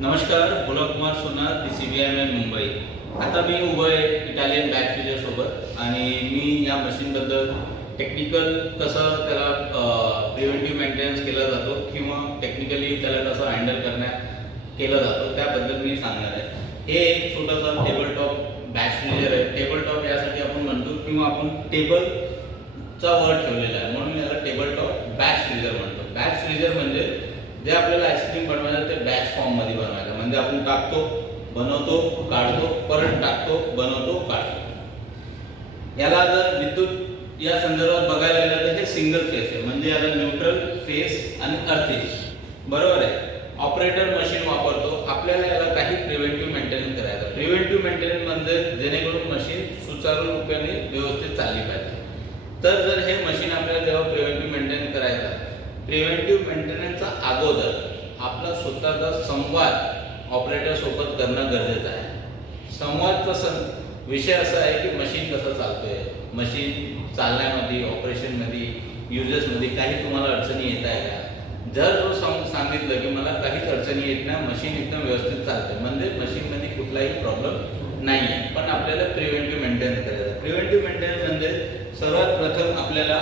नमस्कार, भोला कुमार सोनार, DCBIM मुंबई. आता मी उभं आहे इटालियन बॅक फ्रीजर सोबत आणि मी या मशीनबद्दल टेक्निकल कसं त्याला प्रिव्हेंटिव्ह मेंटेनन्स केला जातो किंवा टेक्निकली त्याला कसं हँडल केलं जातो त्याबद्दल मी सांगणार आहे. हे एक छोटासा टेबल टॉप बॅक फ्रीजर आहे. टेबल टॉप यासाठी आपण म्हणतो किंवा आपण टेबलचा वर ठेवलेला आहे म्हणून याला टेबल टॉप बॅक फ्रीजर म्हणतो. बॅक फ्रीजर म्हणजे जे आपल्याला आईस्क्रीम बनवायचं ते बॅच फॉर्ममध्ये बनवायचं, म्हणजे आपण टाकतो, बनवतो, काढतो, परत टाकतो, बनवतो, काढतो. याला जर विद्युत या संदर्भात बघायला गेलं तर हे सिंगल फेस आहे, म्हणजे याला न्यूट्रल, फेस आणि अर्थिंग बरोबर आहे. ऑपरेटर मशीन वापरतो. आपल्याला याला काही प्रिव्हेंटिव्ह मेंटेनन्स करायचं. प्रिव्हेंटिव्ह मेंटेनन्स म्हणजे जेणेकरून मशीन सुचारूपणे व्यवस्थित चालली पाहिजे. तर जर हे मशीन आपल्याला जेव्हा प्रिव्हेंटिव्ह मेंटेनन्स करायचा, प्रिव्हेंटिव्ह मेंटेनन्सचा अगोदर आपला स्वतःचा संवाद ऑपरेटर सोबत करणं गरजेचं आहे. संवादचा विषय असा आहे की मशीन कसं चालतोय, मशीन चालण्यामध्ये, ऑपरेशनमध्ये, युजेसमध्ये काही तुम्हाला अडचणी येत आहे का. जर तो सांगितलं की मला काहीच अडचणी येत नाही, मशीन एकदम व्यवस्थित चालते, म्हणजे मशीनमध्ये कुठलाही प्रॉब्लेम नाही आहे. पण आपल्याला प्रिव्हेंटिव्ह मेंटेनन्स करायचं. प्रिव्हेंटिव्ह मेंटेनन्स म्हणजे सर्वात प्रथम आपल्याला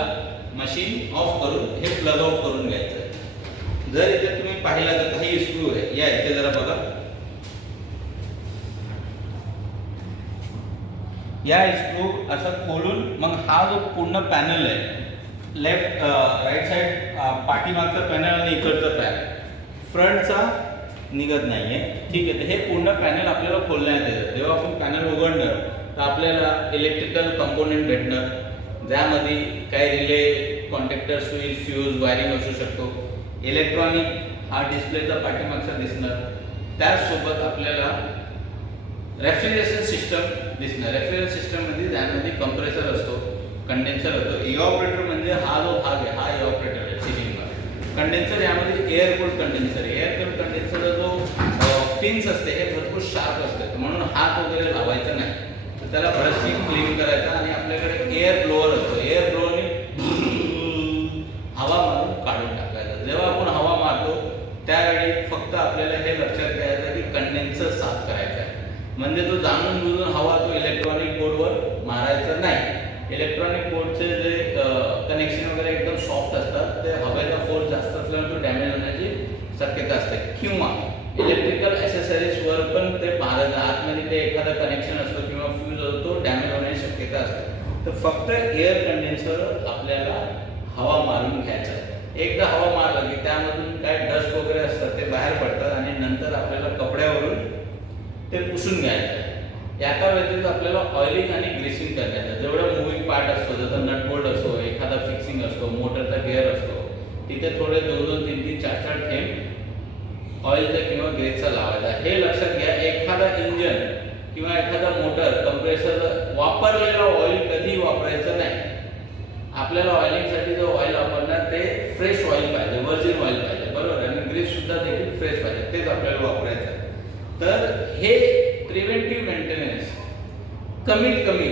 मशीन ऑफ करून हे प्लग आउट करून घ्यायचं आहे. जर इथे तुम्ही पाहिला तर काही स्क्रू आहे, या इथे जरा बघा, या स्क्रू असं खोलून मग हा जो पूर्ण पॅनल आहे, लेफ्ट राईट साइड पाठीमागचा पॅनल आणि इकडचा पॅनल, फ्रंटचा निघत नाहीये, ठीक आहे. हे पूर्ण पॅनल आपल्याला खोलण्यात येतं. जेव्हा आपण पॅनल उघडणार तर आपल्याला इलेक्ट्रिकल कंपोनेंट भेटणार, ज्यामध्ये काही रिले, कॉन्टॅक्टर, स्विच, फ्यूज, वायरिंग असू शकतो. इलेक्ट्रॉनिक हा डिस्प्लेचा पाठीमागचा दिसणार. त्याचसोबत आपल्याला रेफ्रिजरेशन सिस्टम दिसणार. रेफ्रिजरेशन सिस्टममध्ये ज्यामध्ये कंप्रेसर असतो, कंडेन्सर असतो. इव्हॅपोरेटर म्हणजे हा जो भाग आहे हा इव्हॅपोरेटर आहे सिलिंगला. कंडेन्सर यामध्ये एअर कूल्ड कंडेन्सर आहे. एअर कूल्ड कंडेन्सरचा जो फिन्स असते हे भरपूर शार्प असते, म्हणून हात वगैरे लावायचा नाही. तर त्याला ब्रशनी क्लीन करायचा आणि आपल्याकडे एअर ब्लोअर असतो. एअर ब्लोअरने हवा मारून काढून टाकायचं. जेव्हा आपण हवा मारतो त्यावेळी फक्त आपल्याला हे लक्षात घ्यायचं की कंडेन्सर साफ करायचा आहे, म्हणजे तो जाणून बुजून हवा तो इलेक्ट्रॉनिक बोर्डवर मारायचा नाही. इलेक्ट्रॉनिक बोर्डचे जे कनेक्शन वगैरे एकदम सॉफ्ट असतात, ते हवेचा फोर्स जास्त असल्यामुळे तो डॅमेज होण्याची शक्यता असते. किंवा इलेक्ट्रिकल ॲसेसरीजवर पण ते मारायचं, आतमध्ये ते एखादा कनेक्शन असतो किंवा फ्यूज असतो, तो डॅमेज होण्याची शक्यता असते. तर फक्त एअर कंडेन्सर आपल्याला हवा मारून घ्यायचा आहे. एकदा हवा मारला की त्यामधून काय डस्ट वगैरे असतात ते बाहेर पडतात आणि नंतर आपल्याला कपड्यावरून ते पुसून घ्यायचं आहे. याचा व्यतिरिक्त आपल्याला ऑइलिंग आणि ग्रीसिंग करायचं. जेवढा मूव्हिंग पार्ट असतो, जसं नट बोल्ट असतो, एखादा फिक्सिंग असतो, मोटरचा गिअर असतो, तिथे थोडे 2-2, 3-3, 4-4 थेंब ऑइलचा किंवा ग्रीसचा लावायचा. हे लक्षात घ्या, एखादा इंजन किंवा एखादा मोटर कंप्रेसर वापरलेला ऑइल कधी वापरायचं नाही. आपल्याला ऑइलिंगसाठी जो ऑइल वापरणार ते फ्रेश ऑइल पाहिजे, व्हर्जिन ऑइल पाहिजे, बरोबर. आणि ग्रीस सुद्धा देखील फ्रेश पाहिजे, तेच आपल्याला वापरायचं आहे. तर हे प्रिव्हेंटिव्ह मेंटेनन्स कमीत कमी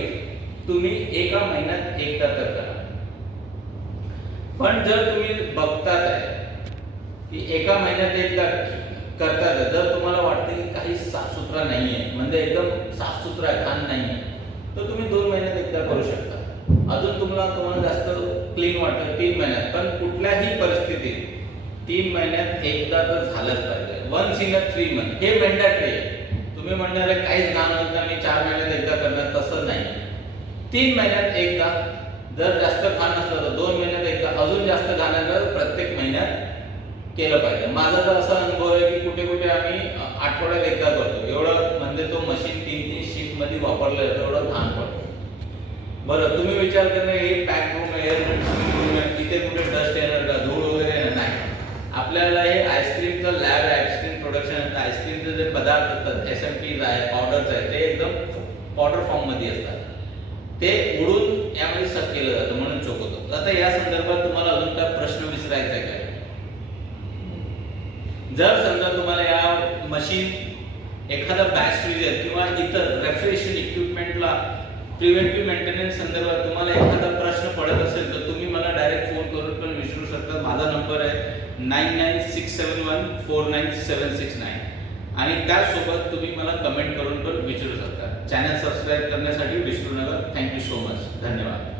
तुम्ही एका महिन्यात एकदा तर करा. पण जर तुम्ही बघतात आहे की एका महिन्यात एकदा करतात, जर तुम्हाला वाटते की काही साफसुथरा नाही आहे, म्हणजे एकदम साफसुथरा घाण नाही आहे, तर तुम्ही 2 महिन्यात एकदा करू शकता. अजून तुम्हाला जास्त क्लीन वाटतं 3 महिन्यात. पण कुठल्याही परिस्थितीत 3 महिन्यात एकदा तर झालंच पाहिजे. 1 इन 3 मंथ हे मॅन्डेटरी आहे. तुम्ही म्हणणार आहे काहीच घाण होत नाही, मी 4 महिन्यात एकदा करणार, तसं नाही. 3 महिन्यात एकदा, जर जास्त घाण असलं तर 2 महिन्यात एकदा, अजून जास्त घाण असलं प्रत्येक महिन्यात केलं पाहिजे. माझा तर असा अनुभव आहे की कुठे कुठे आम्ही आठवड्यात एकदा करतो. एवढं म्हणजे तो मशीन 3-3 शिफ्टमध्ये वापरलं जातं, एवढं घाण पडतो. बरं, तुम्ही विचार करणार हे पॅक रूम, एअर रूम, इथे कुठे डस्ट येणार का, धूळ वगैरे येणार नाही. आपल्याला हे आईस्क्रीमचं लॅब आहे, आईस्क्रीम प्रोडक्शन, आईस्क्रीमचे जे पदार्थ असतात, SMPs आहे, पावडर्स आहे, ते एकदम पावडर फॉर्ममध्ये असतात. ते उडून यामध्ये सक केलं जातं म्हणून चोक होतं. आता या संदर्भात तुम्हाला अजून काय प्रश्न विचारायचा आहे काय? जर समजा तुम्हाला या मशीन, एखादा बॅच फ्रीजर किंवा इतर रेफ्रिजरेशन इक्विपमेंटला प्रिव्हेंटिव्ह मेंटेनन्स संदर्भात तुम्हाला एखादा प्रश्न पडत असेल तर तुम्ही मला डायरेक्ट फोन करून पण विचारू शकता. माझा नंबर आहे 9967149769. आणि त्याचसोबत तुम्ही मला कमेंट करून पण विचारू शकता. चॅनल सबस्क्राईब करण्यासाठी विसरू नका. Thank you so much. धन्यवाद.